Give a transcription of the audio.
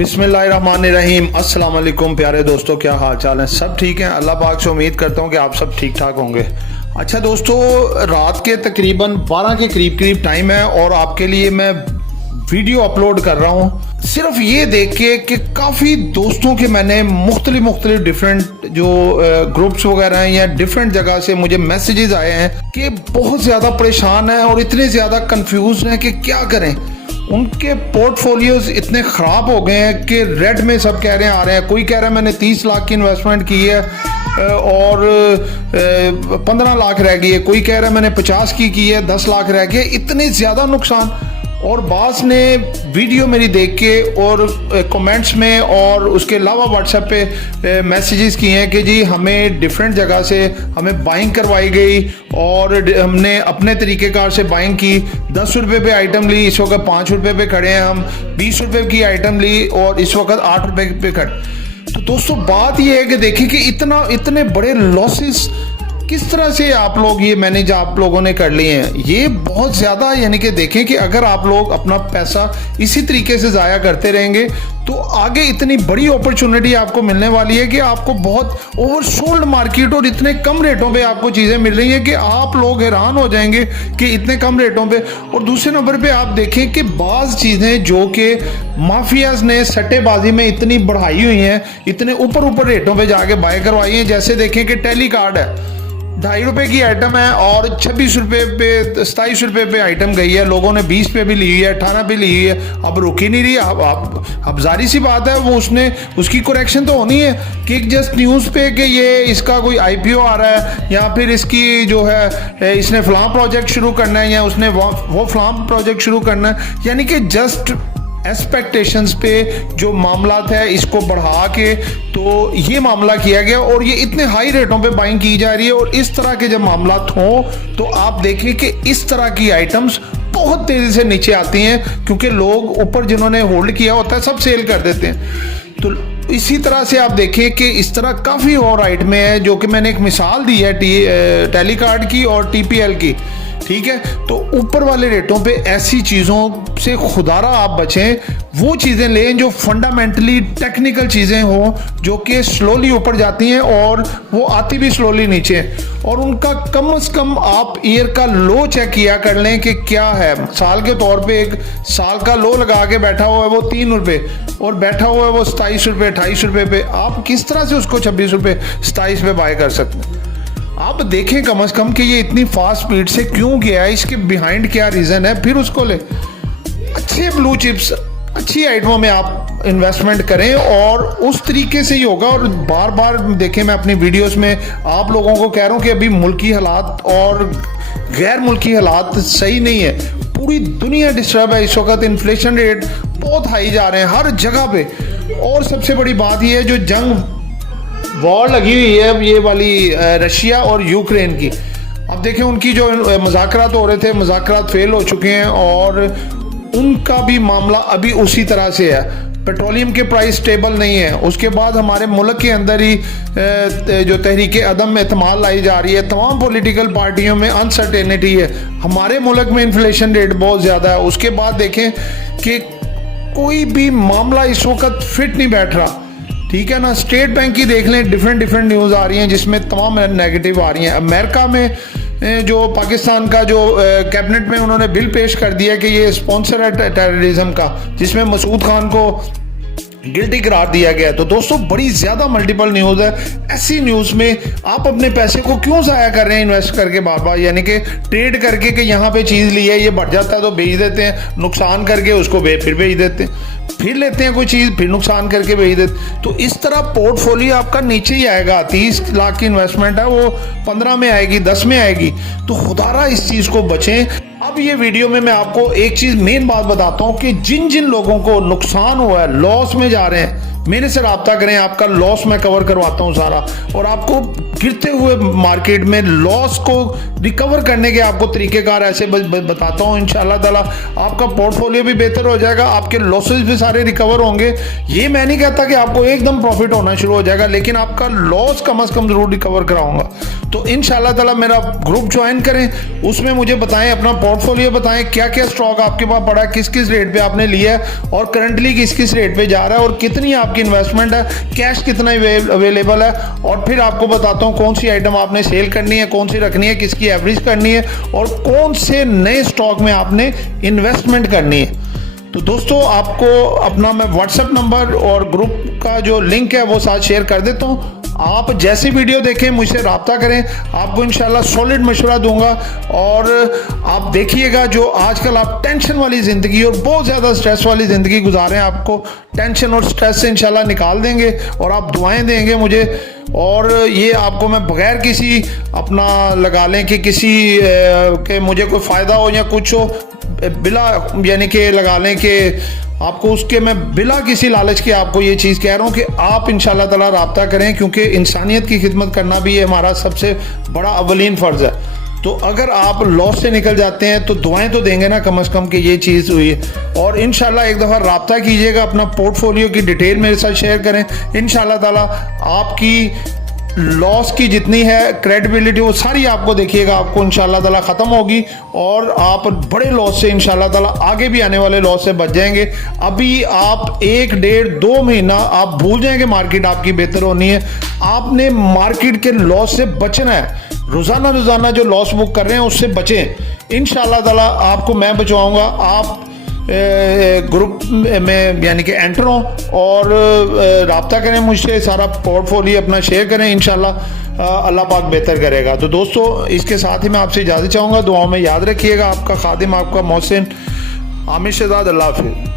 बिस्मिल्लाहिर्रहमानिर्रहीम। अस्सलाम वालेकुम प्यारे दोस्तों, क्या हाल चाल है? सब ठीक हैं? अल्लाह पाक से उम्मीद करता हूँ कि आप सब ठीक ठाक होंगे। अच्छा दोस्तों, रात के तकरीबन 12 के करीब टाइम है और आपके लिए मैं वीडियो अपलोड कर रहा हूँ सिर्फ ये देख के कि काफ़ी दोस्तों के मैंने मुख्तलिफ डिफरेंट जो ग्रुप्स वगैरह हैं या डिफरेंट जगह से मुझे मैसेजेस आए हैं कि बहुत ज़्यादा परेशान हैं और इतने ज़्यादा कंफ्यूज हैं कि क्या करें। उनके पोर्टफोलियोज इतने ख़राब हो गए हैं कि रेड में सब कह रहे हैं आ रहे हैं। कोई कह रहा है मैंने 30 लाख की इन्वेस्टमेंट की है और 15 लाख रह गई है। कोई कह रहा है मैंने 50 की है 10 लाख रह गए। इतने ज़्यादा नुकसान। और बास ने वीडियो मेरी देख के और कमेंट्स में और उसके अलावा व्हाट्सएप पे मैसेजेस किए हैं कि जी हमें डिफरेंट जगह से हमें बाइंग करवाई गई और हमने अपने तरीक़ेकार से बाइंग की। 10 रुपये पे आइटम ली, इस वक्त 5 रुपये पे खड़े हैं हम। 20 रुपये की आइटम ली और इस वक्त 8 रुपये पे खड़े। तो दोस्तों बात ये है कि देखिए कि इतने बड़े लॉसेस किस तरह से आप लोग ये मैनेज आप लोगों ने कर लिए हैं। ये बहुत ज़्यादा, यानी कि देखें कि अगर आप लोग अपना पैसा इसी तरीके से ज़ाया करते रहेंगे तो आगे इतनी बड़ी अपॉर्चुनिटी आपको मिलने वाली है कि आपको बहुत ओवरसोल्ड मार्केट और इतने कम रेटों पे आपको चीज़ें मिल रही हैं कि आप लोग हैरान हो जाएंगे कि इतने कम रेटों पे। और दूसरे नंबर पे आप देखें कि बाज़ चीज़ें जो कि माफियाज ने सट्टेबाजी में इतनी बढ़ाई हुई हैं, इतने ऊपर रेटों पर जाके बाय करवाई हैं। जैसे देखें कि टेली कार्ड है, 2.5 रुपये की आइटम है और 26 रुपये पे 27 रुपये पे आइटम गई है। लोगों ने 20 पे भी ली है, 18 पे ली है। अब रुक ही नहीं रही। अब जारी सी बात है, वो उसकी करेक्शन तो होनी है कि जस्ट न्यूज़ पे कि ये इसका कोई IPO आ रहा है या फिर इसकी जो है इसने फलां प्रोजेक्ट शुरू करना है या उसने वो फलां प्रोजेक्ट शुरू करना है। यानी कि जस्ट एक्सपेक्टेशंस पे जो मामला है इसको बढ़ा के तो ये मामला किया गया और ये इतने हाई रेटों पे बाइंग की जा रही है। और इस तरह के जब मामला हों तो आप देखें कि इस तरह की आइटम्स बहुत तेजी से नीचे आती हैं क्योंकि लोग ऊपर जिन्होंने होल्ड किया होता है सब सेल कर देते हैं। तो इसी तरह से आप देखें कि इस तरह काफ़ी और आइटमें हैं जो कि मैंने एक मिसाल दी है टेली कार्ड की और TPL की, ठीक है। तो ऊपर वाले रेटों पे ऐसी चीज़ों से खुदारा आप बचें। वो चीज़ें लें जो फंडामेंटली टेक्निकल चीज़ें हों जो कि स्लोली ऊपर जाती हैं और वो आती भी स्लोली नीचे। और उनका कम से कम आप ईयर का लो चेक किया कर लें कि क्या है। साल के तौर पे एक साल का लो लगा के बैठा हुआ है वो 3 रुपये और बैठा हुआ है वो 27 रुपये 28 रुपये पे। आप किस तरह से उसको 26 रुपये 27 पे बाय कर सकते हैं? आप देखें कम से कम कि ये इतनी फास्ट स्पीड से क्यों गया है, इसके बिहाइंड क्या रीज़न है, फिर उसको ले। अच्छे ब्लू चिप्स अच्छी आइटमों में आप इन्वेस्टमेंट करें और उस तरीके से ही होगा। और बार बार देखें, मैं अपनी वीडियोस में आप लोगों को कह रहा हूँ कि अभी मुल्की हालात और गैर मुल्की हालात सही नहीं है। पूरी दुनिया डिस्टर्ब है इस वक्त। इन्फ्लेशन रेट बहुत हाई जा रहे हैं हर जगह पे। और सबसे बड़ी बात यह है जो जंग वॉर लगी हुई है ये वाली रशिया और यूक्रेन की। अब देखें उनकी जो मुज़ाकरात हो रहे थे, मुज़ाकरात फेल हो चुके हैं और उनका भी मामला अभी उसी तरह से है। पेट्रोलियम के प्राइस स्टेबल नहीं है। उसके बाद हमारे मुल्क के अंदर ही जो तहरीक अदम एतमाद लाई जा रही है, तमाम पॉलिटिकल पार्टियों में अनसर्टेनिटी है। हमारे मुल्क में इन्फ्लेशन रेट बहुत ज़्यादा है। उसके बाद देखें कि कोई भी मामला इस वक्त फिट नहीं बैठ रहा, ठीक है ना। स्टेट बैंक की देख लें, डिफरेंट न्यूज़ आ रही हैं जिसमें तमाम नेगेटिव आ रही हैं। अमेरिका में जो पाकिस्तान का जो कैबिनेट में उन्होंने बिल पेश कर दिया कि ये स्पॉन्सर है टेररिज्म का, जिसमें मसूद खान को गिल्टी करार दिया गया। तो दोस्तों बड़ी ज़्यादा मल्टीपल न्यूज़ है। ऐसी न्यूज़ में आप अपने पैसे को क्यों ज़ाया कर रहे हैं इन्वेस्ट करके बार बार, यानी कि ट्रेड करके कि यहाँ पे चीज़ ली है ये बढ़ जाता है तो बेच देते हैं, नुकसान करके उसको फिर बेच देते हैं। फिर लेते हैं कोई चीज़, फिर नुकसान करके बेच देते। तो इस तरह पोर्टफोलियो आपका नीचे ही आएगा। 30 लाख की इन्वेस्टमेंट है, वो 15 में आएगी, 10 में आएगी। तो खुदारा इस चीज़ को बचें। अब ये वीडियो में मैं आपको एक चीज़ मेन बात बताता हूँ कि जिन जिन लोगों को नुकसान हुआ है, लॉस में जा रहे हैं, मेरे से रब्ता करें, आपका लॉस मैं कवर करवाता हूं सारा, और आपको गिरते हुए मार्केट में लॉस को रिकवर करने के आपको तरीकेकार ऐसे बताता हूं। इंशाल्लाह ताला आपका पोर्टफोलियो भी बेहतर हो जाएगा, आपके लॉसेस भी सारे रिकवर होंगे। ये मैं नहीं कहता कि आपको एकदम प्रॉफिट होना शुरू हो जाएगा, लेकिन आपका लॉस कम से कम जरूर रिकवर कराऊंगा। तो इंशाल्लाह ताला मेरा ग्रुप ज्वाइन करें, उसमें मुझे बताएं, अपना पोर्टफोलियो बताएं, क्या क्या स्टॉक आपके पास पड़ा है, किस किस रेट पे आपने लिया है और करंटली किस किस रेट पे जा रहा है और कितनी आपकी इन्वेस्टमेंट है, कैश कितना अवेलेबल है। और फिर आपको बताता हूँ कौन सी आइटम आपने सेल करनी है, कौन सी रखनी है, किसकी एवरेज करनी है और कौन से नए स्टॉक में आपने इन्वेस्टमेंट करनी है। तो दोस्तों आपको अपना मैं व्हाट्सएप नंबर और ग्रुप का जो लिंक है वो साथ शेयर कर देता हूँ। आप जैसी वीडियो देखें मुझसे रब्ता करें, आपको इंशाल्लाह सॉलिड मशवरा दूंगा। और आप देखिएगा जो आजकल आप टेंशन वाली ज़िंदगी और बहुत ज़्यादा स्ट्रेस वाली ज़िंदगी गुजारें, आपको टेंशन और स्ट्रेस से इंशाल्लाह निकाल देंगे और आप दुआएं देंगे मुझे। और ये आपको मैं बगैर किसी अपना लगा लें कि किसी के मुझे कोई फ़ायदा हो या कुछ हो, बिला यानी कि लगा लें कि आपको उसके मैं बिला किसी लालच के आपको ये चीज़ कह रहा हूँ कि आप इंशाल्लाह ताला रब्ता करें, क्योंकि इंसानियत की खिदमत करना भी ये हमारा सबसे बड़ा अवलीन फ़र्ज़ है। तो अगर आप लॉस से निकल जाते हैं तो दुआएं तो देंगे ना कम से कम कि ये चीज़ हुई है। और इंशाल्लाह एक दफ़ा रब्ता कीजिएगा, अपना पोर्टफोलियो की डिटेल मेरे साथ शेयर करें। इंशाल्लाह ताला आपकी लॉस की जितनी है क्रेडिबिलिटी वो सारी आपको देखिएगा, आपको इंशाल्लाह ताला ख़त्म होगी और आप बड़े लॉस से इंशाल्लाह ताला आगे भी आने वाले लॉस से बच जाएंगे। अभी आप 1, 1.5, 2 महीना आप भूल जाएंगे मार्केट आपकी बेहतर होनी है। आपने मार्केट के लॉस से बचना है, रोज़ाना जो लॉस बुक कर रहे हैं उससे बचें। इंशाल्लाह ताला आपको मैं बचवाऊँगा। आप ग्रुप में यानी कि एंटर हो और रब्ता करें मुझसे, सारा पोर्टफोलियो अपना शेयर करें। इंशाल्लाह अल्लाह पाक बेहतर करेगा। तो दोस्तों इसके साथ ही मैं आपसे इजाज़त चाहूँगा, दुआओं में याद रखिएगा। आपका खादिम, आपका मोहसिन आमिर शहजाद। अल्लाह हाफिज़।